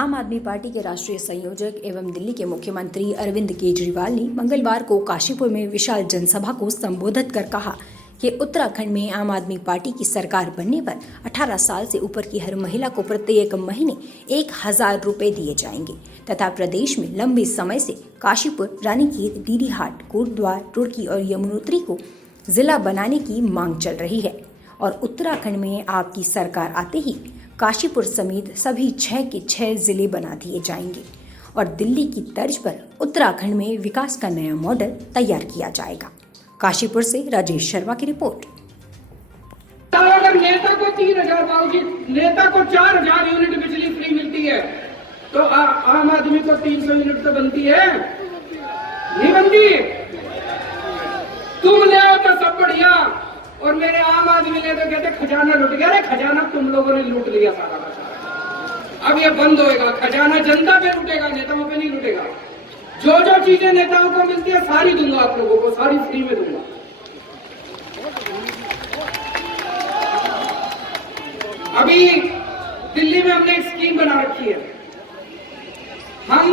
आम आदमी पार्टी के राष्ट्रीय संयोजक एवं दिल्ली के मुख्यमंत्री अरविंद केजरीवाल ने मंगलवार को काशीपुर में विशाल जनसभा को संबोधित कर कहा कि उत्तराखंड में आम आदमी पार्टी की सरकार बनने पर 18 साल से ऊपर की हर महिला को प्रत्येक महीने 1000 रुपए दिए जाएंगे तथा प्रदेश में लंबे समय से काशीपुर, रानीखेत, डीडीहाट, कोटद्वार, रुड़की और यमुनोत्री को जिला बनाने की मांग चल रही है और उत्तराखंड में आपकी सरकार आते ही काशीपुर समेत सभी 6 के 6 जिले बना दिए जाएंगे और दिल्ली की तर्ज पर उत्तराखंड में विकास का नया मॉडल तैयार किया जाएगा। काशीपुर से राजेश शर्मा की रिपोर्ट। अगर नेता को 3000 बाबूजी, नेता को 4000 यूनिट बिजली फ्री मिलती है तो आम आदमी को 300 यूनिट तो बनती है, नहीं बनती? तुम ले आओ तो सब बढ़िया और मेरे आम आदमी ले तो कहते खजाना लूट गया। अरे खजाना तुम लोगों ने लूट लिया सारा का सारा। अब ये बंद होएगा, खजाना जनता पे लूटेगा, नेताओं पे नहीं लूटेगा। जो जो चीजें नेताओं को मिलती है सारी दूंगा आप लोगों को, सारी फ्री में दूंगा। अभी दिल्ली में हमने एक स्कीम बना रखी है। हम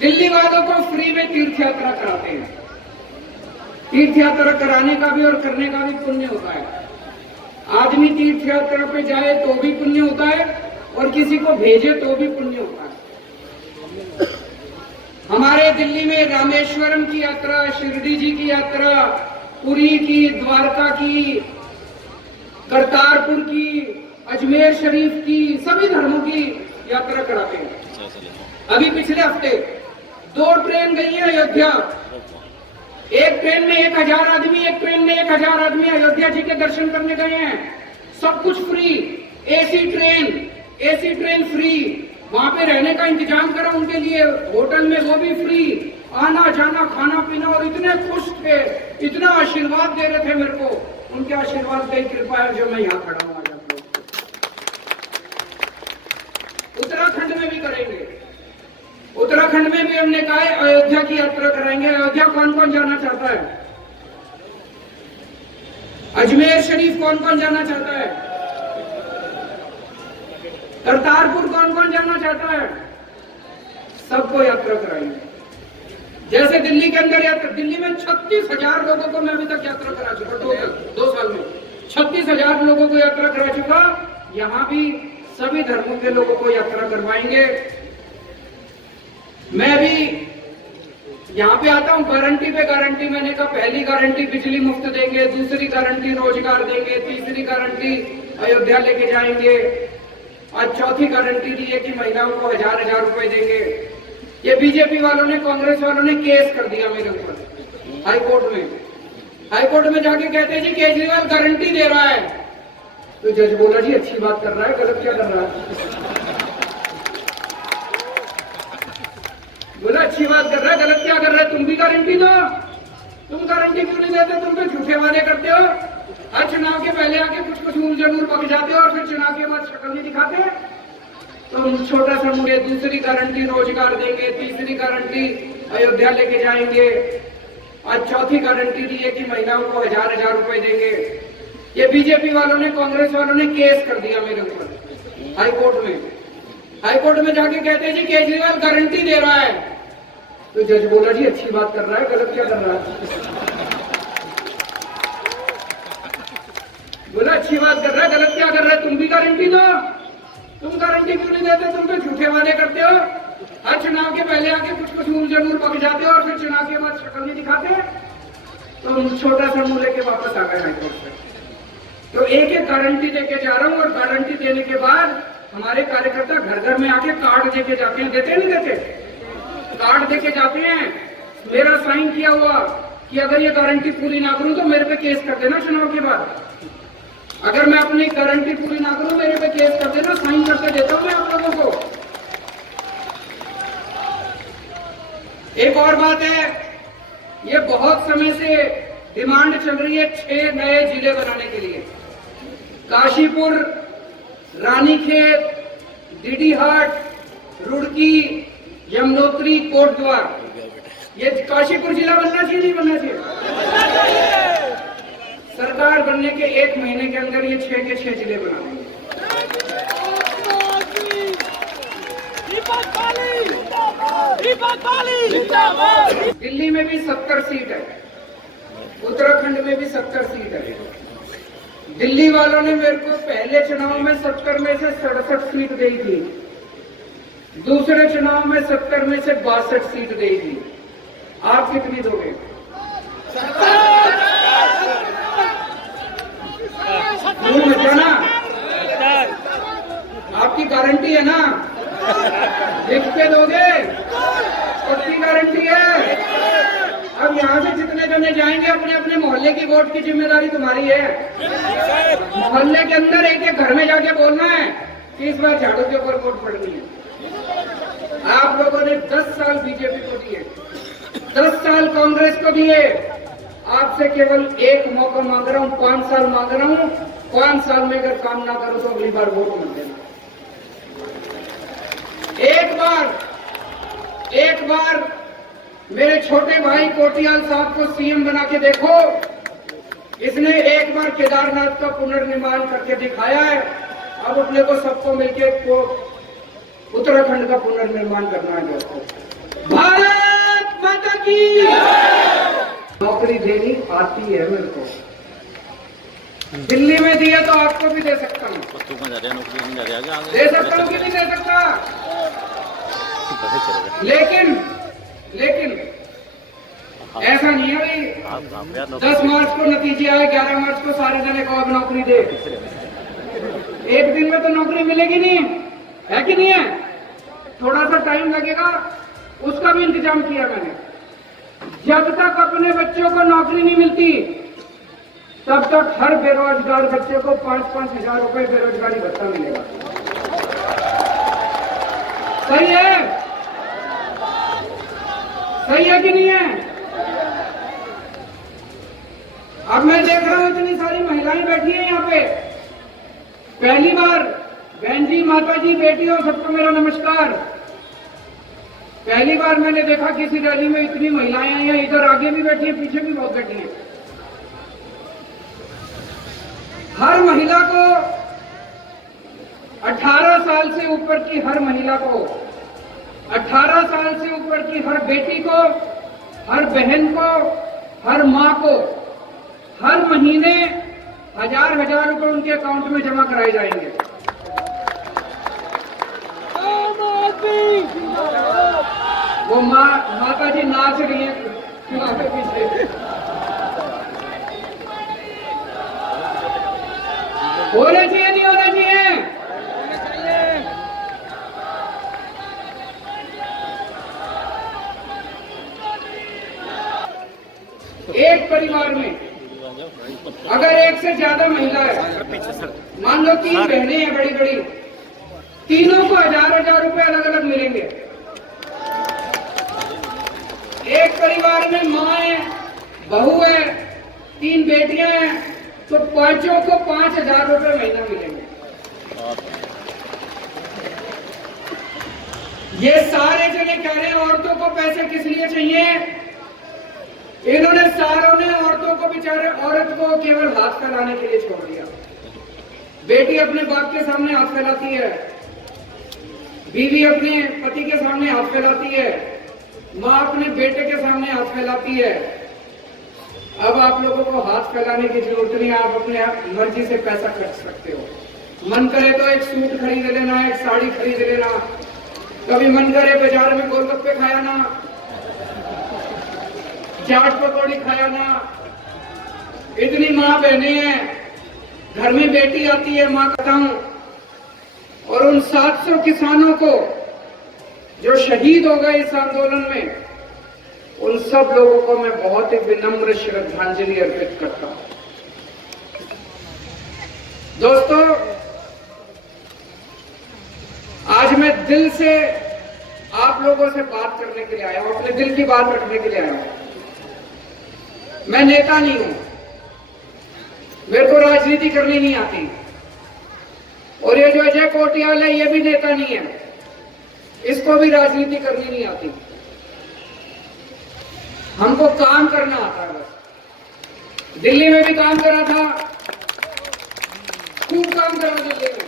दिल्ली वालों को फ्री में तीर्थ यात्रा कराते हैं। तीर्थ यात्रा कराने का भी और करने का भी पुण्य होता है। आदमी तीर्थ यात्रा पे जाए तो भी पुण्य होता है और किसी को भेजे तो भी पुण्य होता है। हमारे दिल्ली में रामेश्वरम की यात्रा, शिरडी जी की यात्रा, पुरी की, द्वारका की, करतारपुर की, अजमेर शरीफ की, सभी धर्मों की यात्रा कराते हैं। अभी पिछले हफ्ते 2 ट्रेन गई है अयोध्या। एक ट्रेन में 1000 आदमी, एक ट्रेन में 1000 आदमी अयोध्या जी के दर्शन करने गए हैं। सब कुछ फ्री, एसी ट्रेन फ्री, वहां पे रहने का इंतजाम करा उनके लिए, होटल में वो भी फ्री, आना जाना खाना पीना, और इतने खुश थे, इतना आशीर्वाद दे रहे थे मेरे को। उनके आशीर्वाद की कृपा है जो मैं यहाँ खड़ा हूँ। उत्तराखंड में भी करेंगे। उत्तराखंड में भी हमने कहा है अयोध्या की यात्रा कराएंगे। अयोध्या कौन कौन जाना चाहता है? अजमेर शरीफ कौन कौन जाना चाहता है? करतारपुर कौन कौन जाना चाहता है? सबको यात्रा कराएंगे। जैसे दिल्ली के अंदर यात्रा, दिल्ली में 36,000 लोगों को मैं अभी तक यात्रा करा चुका, 2 साल में 36,000 लोगों को यात्रा करा चुका। यहां भी सभी धर्मों के लोगों को यात्रा करवाएंगे। मैं भी यहाँ पे आता हूँ गारंटी पे गारंटी। मैंने कहा पहली गारंटी बिजली मुफ्त देंगे, दूसरी गारंटी रोजगार देंगे, तीसरी गारंटी अयोध्या लेके जाएंगे, आज चौथी गारंटी दी है कि महिलाओं को 1000 रुपए देंगे। ये बीजेपी वालों ने, कांग्रेस वालों ने केस कर दिया मेरे ऊपर हाईकोर्ट में। हाईकोर्ट में जाके कहते हैं जी केजरीवाल गारंटी दे रहा है। तो जज बोला जी अच्छी बात कर रहा है, गलत क्या कर रहा है? बोला अच्छी बात कर रहा है, गलत क्या कर रहा है? तुम भी गारंटी दो। तुम गारंटी क्यों नहीं देते? तुम तो झूठे वादे करते हो। हर चुनाव के पहले आके कुछ जरूर पक जाते हो और फिर चुनाव के बाद शक्ल नहीं दिखाते। तो छोटा सा मुझे दूसरी गारंटी रोजगार देंगे, तीसरी गारंटी अयोध्या लेके जाएंगे, आज चौथी गारंटी दी है कि महिलाओं को 1000 रुपए देंगे। ये बीजेपी वालों ने, कांग्रेस वालों ने केस कर दिया मेरे ऊपर हाईकोर्ट में। हाईकोर्ट में जाके कहते हैं जी केजरीवाल गारंटी दे रहा है। तो जज बोला जी अच्छी बात कर रहा है, गलत क्या कर रहा है? बोला अच्छी बात कर रहा है, गलत क्या कर रहा है? तुम भी गारंटी दो। तुम गारंटी क्यों नहीं देते? तुम तो झूठे वादे करते हो। हर चुनाव के पहले आके कुछ जरूर पक जाते हो और फिर चुनाव के बाद शक्ल नहीं दिखाते। तो छोटा सा मुंह लेके वापस आ गए हाईकोर्ट से। तो एक गारंटी देके जा रहा हूं और गारंटी देने के बाद हमारे कार्यकर्ता घर घर में आके कार्ड देके जाते हैं। देते नहीं देते? कार्ड देके जाते हैं, मेरा साइन किया हुआ कि अगर ये गारंटी पूरी ना करूं तो मेरे पे केस कर देना चुनाव के बाद। अगर मैं अपनी गारंटी पूरी ना करूं मेरे पे केस कर देना, साइन करके देता हूं मैं आप लोगों को। एक और बात है, ये बहुत समय से डिमांड चल रही है 6 नए जिले बनाने के लिए। काशीपुर, रानीखेत, डीडीहाट, रुड़की, यमुनोत्री, कोटद्वार, ये काशीपुर जिला बनना चाहिए नहीं बनना चाहिए? सरकार बनने के 1 महीने के अंदर ये 6 के 6 जिले बना देंगे। दिल्ली में भी 70 सीट है, उत्तराखंड में भी 70 सीट है। दिल्ली वालों ने मेरे को पहले चुनाव में 70 में से 67 सीट दी थी, दूसरे चुनाव में 70 में से 62 सीट दी थी। आप कितनी दोगे? ना आपकी गारंटी है ना? लिख के दोगे? पक्की गारंटी है। अब यहाँ से जितने जने जाएंगे अपने अपने मोहल्ले की वोट की जिम्मेदारी तुम्हारी है। मोहल्ले के अंदर एक एक घर में जाके बोलना है कि इस बार झाड़ू के ऊपर वोट पड़नी है। आप लोगों ने 10 साल बीजेपी को दिए, 10 साल कांग्रेस को दिए। आपसे केवल एक मौका मांग रहा हूँ, 5 साल मांग रहा हूँ। 5 साल में अगर काम ना करो तो अगली बार वोट मत देना। एक बार मेरे छोटे भाई कोटियाल साहब को सीएम बना के देखो। इसने एक बार केदारनाथ का पुनर्निर्माण करके दिखाया है। अब अपने को सबको मिलके उत्तराखंड का पुनर्निर्माण करना है दोस्तों। भारत माता की नौकरी देनी आती है मेरे को। दिल्ली में दिया तो आपको भी दे सकता हूँ, दे सकता हूँ कि नहीं दे सकता। लेकिन ऐसा नहीं है भाई 10 मार्च को नतीजे आए, 11 मार्च को सारे जने को अब नौकरी दे। एक दिन में तो नौकरी मिलेगी नहीं, है कि नहीं है? थोड़ा सा टाइम लगेगा, उसका भी इंतजाम किया मैंने। जब तक अपने बच्चों को नौकरी नहीं मिलती तब तक हर बेरोजगार बच्चे को 5-5 हजार रुपए बेरोजगारी भत्ता मिलेगा। सही है? सही है कि नहीं है? अब मैं देख रहा हूं इतनी सारी महिलाएं बैठी हैं यहाँ पे। पहली बार बहन जी, माता जी, बेटियों, सबको मेरा नमस्कार। पहली बार मैंने देखा किसी रैली में इतनी महिलाएं आई हैं। इधर आगे भी बैठी हैं, पीछे भी बहुत बैठी हैं। हर महिला को 18 साल से ऊपर की हर महिला को, 18 साल से ऊपर की हर बेटी को, हर बहन को, हर मां को हर महीने 1000 रुपए उनके अकाउंट में जमा कराए जाएंगे। वो माता जी नाच रही है पीछे। होना चाहिए नहीं होना चाहिए? एक परिवार में अगर एक से ज्यादा महिला है, मान लो 3 बहनें हैं बड़ी बड़ी, तीनों को 1000 रुपए अलग अलग मिलेंगे। एक परिवार में माँ है, बहू है, 3 बेटियां हैं, तो पांचों को 5000 रुपए महीना मिलेंगे। ये सारे जने कह रहे हैं औरतों को पैसे किस लिए चाहिए? इन्होंने सारों ने औरतों को, बेचारे औरत को केवल हाथ फैलाने के लिए छोड़ दिया। बेटी अपने बाप के सामने हाथ फैलाती है, बीवी अपने पति के सामने हाथ फैलाती है, माँ अपने बेटे के सामने हाथ फैलाती है। अब आप लोगों को हाथ फैलाने की जरूरत नहीं, आप अपने मर्जी से पैसा खर्च सकते हो। मन करे तो एक सूट खरीद लेना, एक साड़ी खरीद लेना, कभी मन करे बाजार में गोलगप्पे खाया ना, चाट पकौड़ी खाया ना। इतनी माँ बहने हैं, घर में बेटी आती है, माँ कहता हूं। और उन 700 किसानों को जो शहीद हो गए इस आंदोलन में, उन सब लोगों को मैं बहुत ही विनम्र श्रद्धांजलि अर्पित करता हूं। दोस्तों, आज मैं दिल से आप लोगों से बात करने के लिए आया हूं, अपने दिल की बात रखने के लिए आया हूं। मैं नेता नहीं हूं, मेरे को राजनीति करनी नहीं आती, और ये जो अजय कोटियाल है ये भी नेता नहीं है, इसको भी राजनीति करनी नहीं आती। हमको काम करना आता है बस। दिल्ली में भी काम करा था, खूब काम करा दिल्ली में।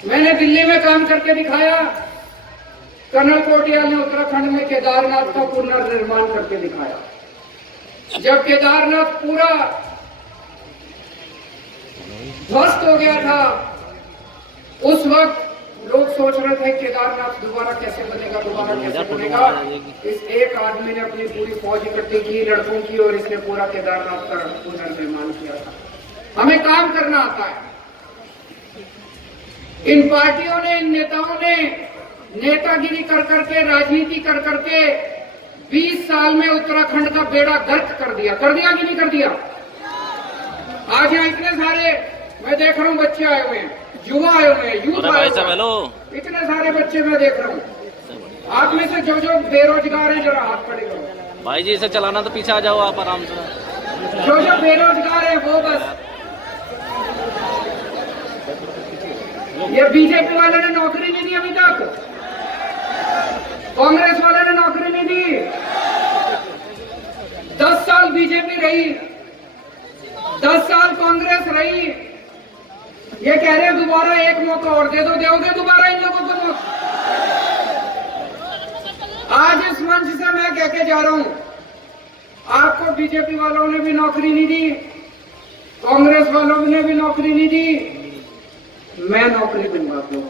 मैंने दिल्ली में काम करके दिखाया, कर्नल कोटियाल ने उत्तराखंड में केदारनाथ का पुनर्निर्माण करके दिखाया। जब केदारनाथ पूरा ध्वस्त हो गया था, उस वक्त लोग सोच रहे थे केदारनाथ दोबारा कैसे बनेगा, दोबारा कैसे बनेगा। इस एक आदमी ने अपनी पूरी फौज इकट्ठी की लड़कों की, और इसने पूरा केदारनाथ का पुनर्निर्माण किया था। हमें काम करना आता है। इन पार्टियों ने, इन नेताओं ने नेतागिरी कर करके, राजनीति कर करके 20 साल में उत्तराखंड का बेड़ा गर्क कर दिया कि नहीं कर दिया। आज यहाँ इतने सारे, मैं देख रहा हूँ बच्चे आए हुए हैं, युवा आए हुए हैं, यूथ आए हुए हैं, इतने सारे बच्चे मैं देख रहा हूँ। आप में से जो जो बेरोजगार है जरा हाथ खड़े करो। भाई जी इसे चलाना तो पीछे आ जाओ आप आराम से। जो जो बेरोजगार है वो बस। ये बीजेपी वाले ने नौकरी नहीं दी अभी तक, कांग्रेस वाले ने नौकरी नहीं दी। 10 साल बीजेपी रही, 10 साल कांग्रेस रही। ये कह रहे हैं दोबारा एक मौका और दे दो, दोगे दोबारा इन लोगों को मौका? आज इस मंच से मैं कह के जा रहा हूं, आपको बीजेपी वालों ने भी नौकरी नहीं दी, कांग्रेस वालों ने भी नौकरी नहीं दी, मैं नौकरी दूंगा आपको।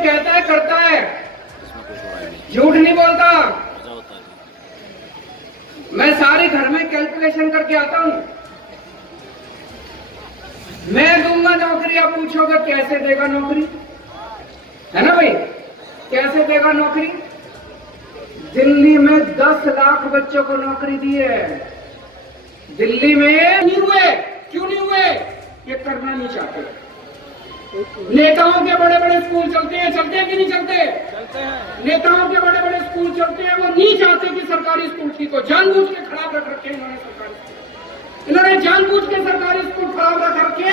कहता है करता है, झूठ नहीं बोलता। मैं सारे घर में कैलकुलेशन करके आता हूं। मैं दूंगा नौकरी, आप पूछोगे कैसे देगा नौकरी, है ना भाई, कैसे देगा नौकरी? दिल्ली में 10 लाख बच्चों को नौकरी दी है। दिल्ली में नहीं हुए, क्यों नहीं हुए? ये करना नहीं चाहते। नेताओं के बड़े बड़े स्कूल चलते हैं कि नहीं चलते? नेताओं के बड़े बड़े स्कूल चलते हैं, वो नहीं चाहते कि सरकारी स्कूल ठीक हो। जानबूझ के खराब रख रखे इन्होंने सरकारी स्कूल, इन्होंने जानबूझ के सरकारी स्कूल खराब रख रखे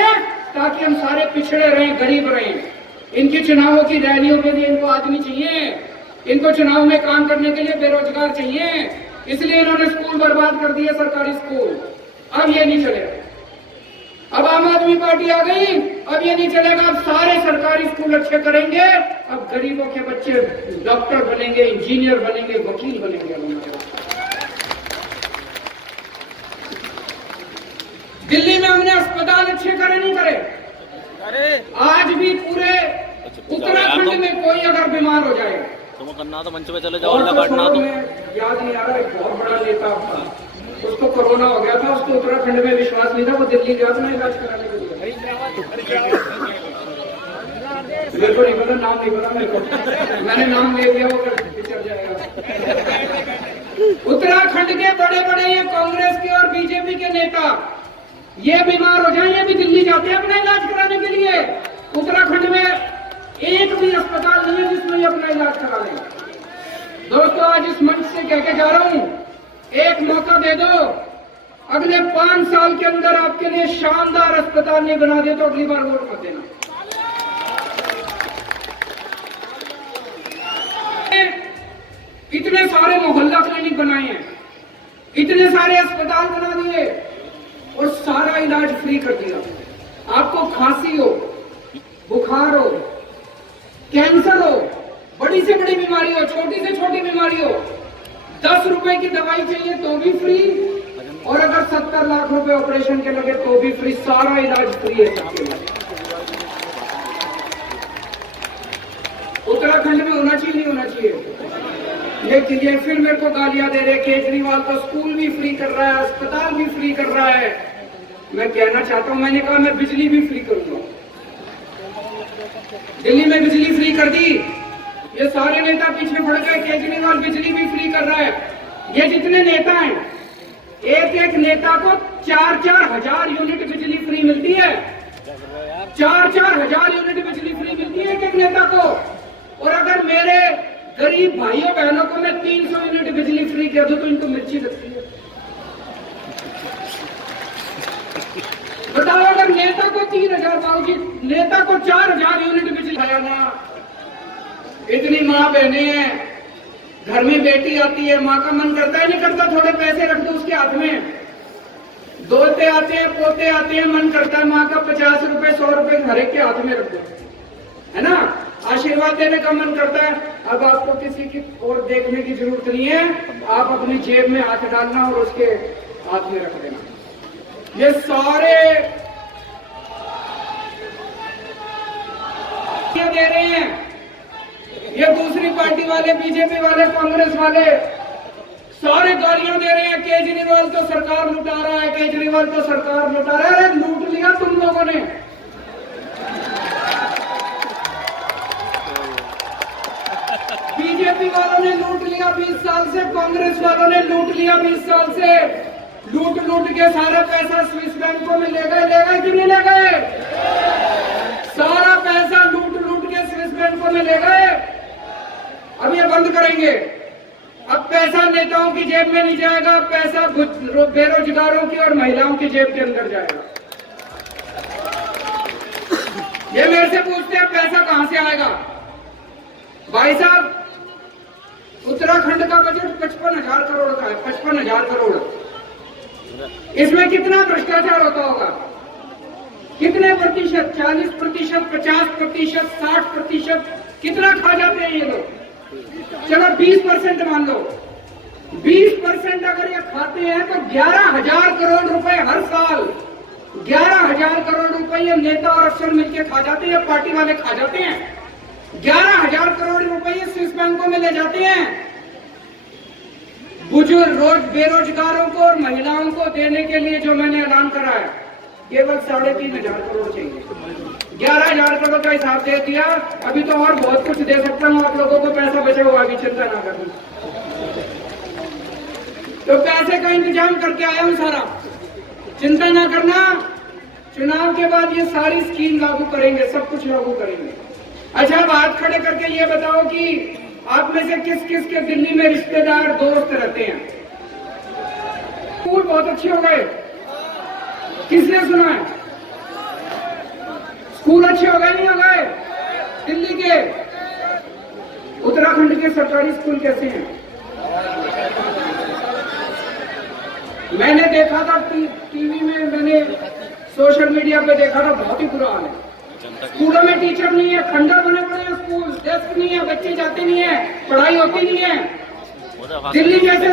ताकि हम सारे पिछड़े रहें, गरीब रहें। इनकी चुनावों की रैलियों के लिए इनको आदमी चाहिए, इनको चुनाव में काम करने के लिए बेरोजगार चाहिए, इसलिए इन्होंने स्कूल बर्बाद कर दिए, सरकारी स्कूल। अब ये नहीं चलेगा। अब आम आदमी पार्टी आ गई, अब ये नहीं चलेगा। अब सारे सरकारी स्कूल अच्छे करेंगे, अब गरीबों के बच्चे डॉक्टर बनेंगे, इंजीनियर बनेंगे, वकील बनेंगे। दिल्ली में हमने अस्पताल अच्छे करे नहीं करे? आज भी पूरे उत्तराखंड में कोई अगर बीमार हो जाए तो करना तो मंच पे चले जाओ, काटना तो याद नहीं आ रहा। एक बहुत बड़ा नेता था, उसको कोरोना हो गया था, उसको उत्तराखंड में विश्वास नहीं था, वो दिल्ली गया था इलाज कराने के लिए। मेरे को नहीं पता, नाम नहीं पता मेरे को, मैंने नाम ले लिया, वो चल जाएगा। उत्तराखंड के बड़े बड़े ये कांग्रेस के और बीजेपी के नेता ये बीमार हो जाए, ये भी दिल्ली जाते हैं अपना इलाज कराने के लिए। उत्तराखंड में एक भी अस्पताल नहीं है जिसमें ये अपना इलाज करा लें। दोस्तों, आज इस मंच से कह के जा रहा हूं, एक मौका दे दो। अगले 5 साल के अंदर आपके लिए शानदार अस्पताल नहीं बना दे तो अगली बार वोट मत देना। इतने सारे मोहल्ला क्लिनिक बनाए हैं, इतने सारे अस्पताल बना दिए और सारा इलाज फ्री कर दिया। आपको खांसी हो, बुखार हो, कैंसर हो, बड़ी से बड़ी बीमारी हो, छोटी से छोटी बीमारी हो, 10 रुपए की दवाई चाहिए तो भी फ्री, और अगर 70 लाख रुपए ऑपरेशन के लगे तो भी फ्री। सारा इलाज फ्री है सबके लिए। उत्तराखंड में होना चाहिए नहीं होना चाहिए? लेकिन ये फिर मेरे को गालियां दे रहे, केजरीवाल तो स्कूल भी फ्री कर रहा है, अस्पताल भी फ्री कर रहा है। मैं कहना चाहता हूं, मैंने कहा मैं बिजली भी फ्री करूंगा। दिल्ली में बिजली फ्री कर दी, ये सारे नेता पीछे पड़ गए, केजरीवाल बिजली भी फ्री कर रहा है। ये जितने नेता हैं, एक एक नेता को 4-4 हजार यूनिट बिजली फ्री मिलती है। 4-4 हजार यूनिट बिजली फ्री मिलती है एक एक नेता को। और अगर मेरे गरीब भाइयों बहनों को मैं 300 यूनिट बिजली फ्री कर दूं तो इनको मिर्ची लगती है। बताओ, अगर नेता को 3000, बाबूजी नेता को 4000 यूनिट बिजली आया ना, इतनी माँ बहने हैं, घर में बेटी आती है, माँ का मन करता है नहीं करता थोड़े पैसे रख दो उसके हाथ में। दोते आते हैं, पोते आते हैं, मन करता है माँ का 50 रुपए 100 रुपए हर एक के हाथ में रख दो, है ना, आशीर्वाद देने का मन करता है। अब आपको किसी की और देखने की जरूरत नहीं है, आप अपनी जेब में हाथ डालना और उसके हाथ में रख देना। ये सारे दे रहे हैं, ये दूसरी पार्टी वाले, बीजेपी वाले, कांग्रेस वाले सारे गालियां दे रहे हैं। केजरीवाल तो सरकार लुटा रहा है, केजरीवाल तो सरकार लुटा रहा है। लूट लिया तुम लोगों ने। बीजेपी वालों ने लूट लिया 20 साल से, कांग्रेस वालों ने लूट लिया 20 साल से। लूट लूट के सारा पैसा स्विस बैंकों में ले गए कि नहीं ले गए? सारा पैसा लूट लूट के स्विस बैंकों में ले गए। अब ये बंद करेंगे। अब पैसा नेताओं की जेब में नहीं जाएगा, पैसा बेरोजगारों की और महिलाओं की जेब के अंदर जाएगा। ये मेरे से पूछते हैं पैसा कहां से आएगा? भाई साहब, उत्तराखंड का बजट 55,000 करोड़ का है, 55,000 करोड़। इसमें कितना भ्रष्टाचार होता होगा? कितने प्रतिशत? 40%, 50%, 60%? कितना खा जाते हैं ये लोग? चलो 20% मान लो। 20% अगर ये खाते हैं तो 11,000 करोड़ रुपए हर साल, 11,000 करोड़ रुपए ये नेता और अफसर मिलकर खा जाते हैं, पार्टी वाले खा जाते हैं। 11,000 करोड़ रुपए ये स्विस बैंकों में ले जाते हैं। बुजुर्ग बेरोजगारों को और महिलाओं को देने के लिए जो मैंने ऐलान करा है, केवल 3,500 करोड़ चाहिए। 11,000 करोड़ का हिसाब दे दिया, अभी तो और बहुत कुछ दे सकता हूँ आप लोगों को, पैसा बचा हुआ अभी, चिंता ना करना। तो पैसे का इंतजाम करके आया हूँ सारा, चिंता ना करना। चुनाव के बाद ये सारी स्कीम लागू करेंगे, सब कुछ लागू करेंगे। अच्छा, अब हाथ खड़े करके ये बताओ कि आप में से किस किस के दिल्ली में रिश्तेदार दोस्त रहते हैं? स्कूल बहुत अच्छे हो गए, किसने सुना है? स्कूल अच्छे हो गए नहीं हो गए? दिल्ली के, उत्तराखंड के सरकारी स्कूल कैसे हैं? मैंने देखा था टीवी में, मैंने सोशल मीडिया पे देखा था, बहुत ही बुरा हाल है। स्कूलों में टीचर नहीं है, खंडर बने पड़े हैं स्कूल, डेस्क नहीं है, बच्चे जाते नहीं है, पढ़ाई होती नहीं है। दिल्ली जैसे